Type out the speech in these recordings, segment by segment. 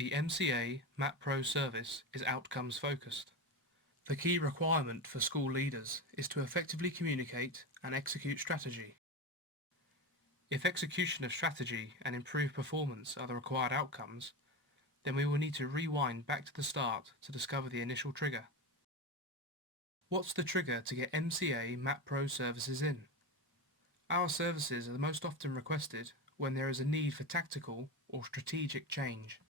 The MCA Map Pro service is outcomes focused. The key requirement for school leaders is to effectively communicate and execute strategy. If execution of strategy and improved performance are the required outcomes, then we will need to rewind back to the start to discover the initial trigger. What's the trigger to get MCA Map Pro services in? Our services are the most often requested when there is a need for tactical or strategic change.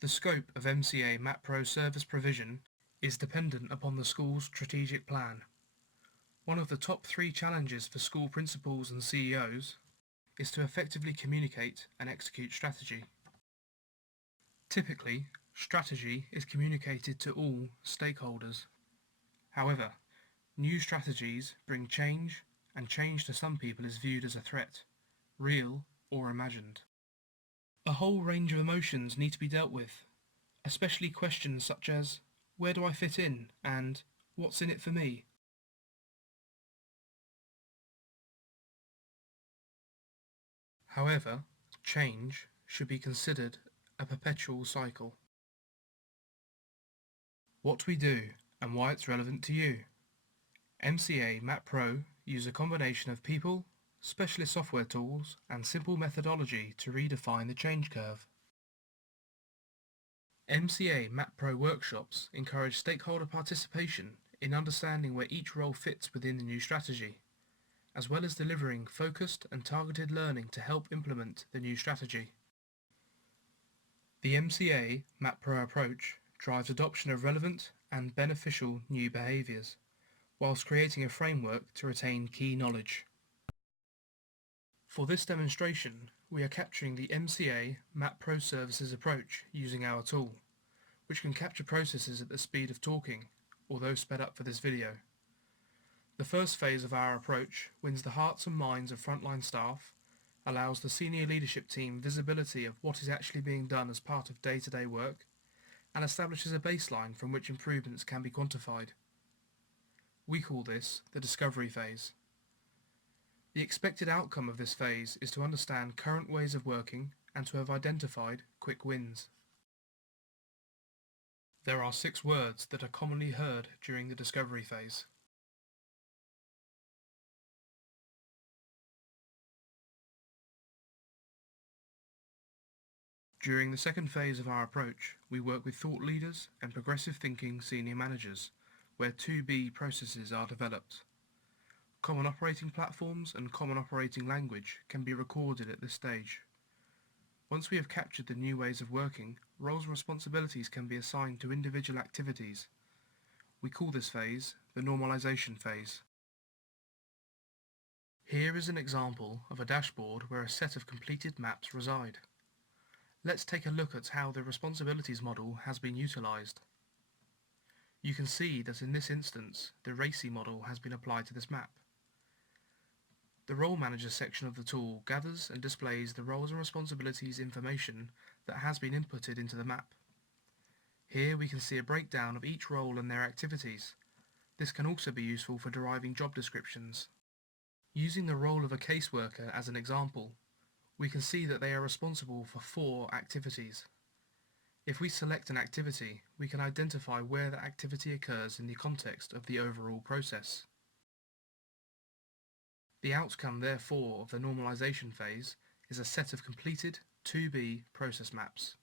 The scope of MCA Map Pro service provision is dependent upon the school's strategic plan. One of the top 3 challenges for school principals and CEOs is to effectively communicate and execute strategy. Typically, strategy is communicated to all stakeholders. However, new strategies bring change, and change to some people is viewed as a threat, real or imagined. A whole range of emotions need to be dealt with, especially questions such as, where do I fit in, and what's in it for me? However, change should be considered a perpetual cycle. What we do and why it's relevant to you. MCA Map Pro use a combination of people, specialist software tools, and simple methodology to redefine the change curve. MCA Map Pro workshops encourage stakeholder participation in understanding where each role fits within the new strategy, as well as delivering focused and targeted learning to help implement the new strategy. The MCA Map Pro approach drives adoption of relevant and beneficial new behaviours, whilst creating a framework to retain key knowledge. For this demonstration, we are capturing the MCA Map Pro Services approach using our tool, which can capture processes at the speed of talking, although sped up for this video. The first phase of our approach wins the hearts and minds of frontline staff, allows the senior leadership team visibility of what is actually being done as part of day-to-day work, and establishes a baseline from which improvements can be quantified. We call this the discovery phase. The expected outcome of this phase is to understand current ways of working and to have identified quick wins. There are 6 words that are commonly heard during the discovery phase. During the second phase of our approach, we work with thought leaders and progressive thinking senior managers, where 2B processes are developed. Common operating platforms and common operating language can be recorded at this stage. Once we have captured the new ways of working, roles and responsibilities can be assigned to individual activities. We call this phase the normalization phase. Here is an example of a dashboard where a set of completed maps reside. Let's take a look at how the responsibilities model has been utilized. You can see that in this instance, the RACI model has been applied to this map. The Role Manager section of the tool gathers and displays the roles and responsibilities information that has been inputted into the map. Here we can see a breakdown of each role and their activities. This can also be useful for deriving job descriptions. Using the role of a caseworker as an example, we can see that they are responsible for 4 activities. If we select an activity, we can identify where that activity occurs in the context of the overall process. The outcome, therefore, of the normalization phase is a set of completed 2B process maps.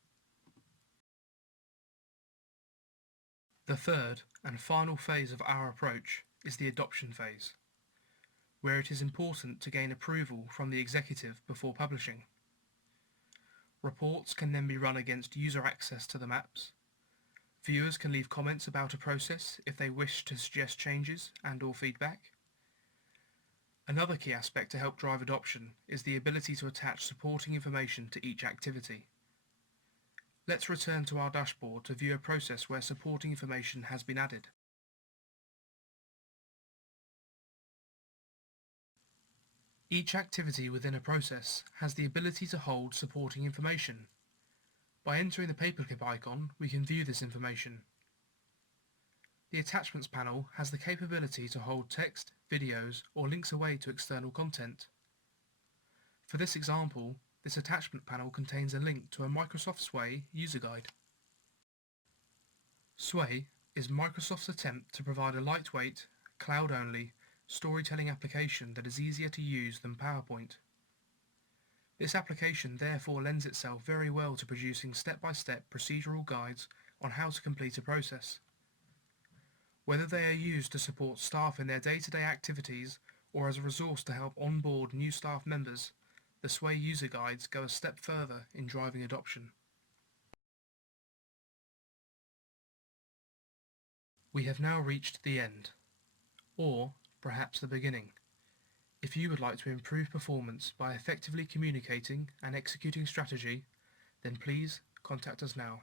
The third and final phase of our approach is the adoption phase, where it is important to gain approval from the executive before publishing. Reports can then be run against user access to the maps. Viewers can leave comments about a process if they wish to suggest changes and/or feedback. Another key aspect to help drive adoption is the ability to attach supporting information to each activity. Let's return to our dashboard to view a process where supporting information has been added. Each activity within a process has the ability to hold supporting information. By entering the paperclip icon, we can view this information. The Attachments panel has the capability to hold text, videos, or links away to external content. For this example, this attachment panel contains a link to a Microsoft Sway user guide. Sway is Microsoft's attempt to provide a lightweight, cloud-only storytelling application that is easier to use than PowerPoint. This application therefore lends itself very well to producing step-by-step procedural guides on how to complete a process. Whether they are used to support staff in their day-to-day activities or as a resource to help onboard new staff members, the Sway user guides go a step further in driving adoption. We have now reached the end, or perhaps the beginning. If you would like to improve performance by effectively communicating and executing strategy, then please contact us now.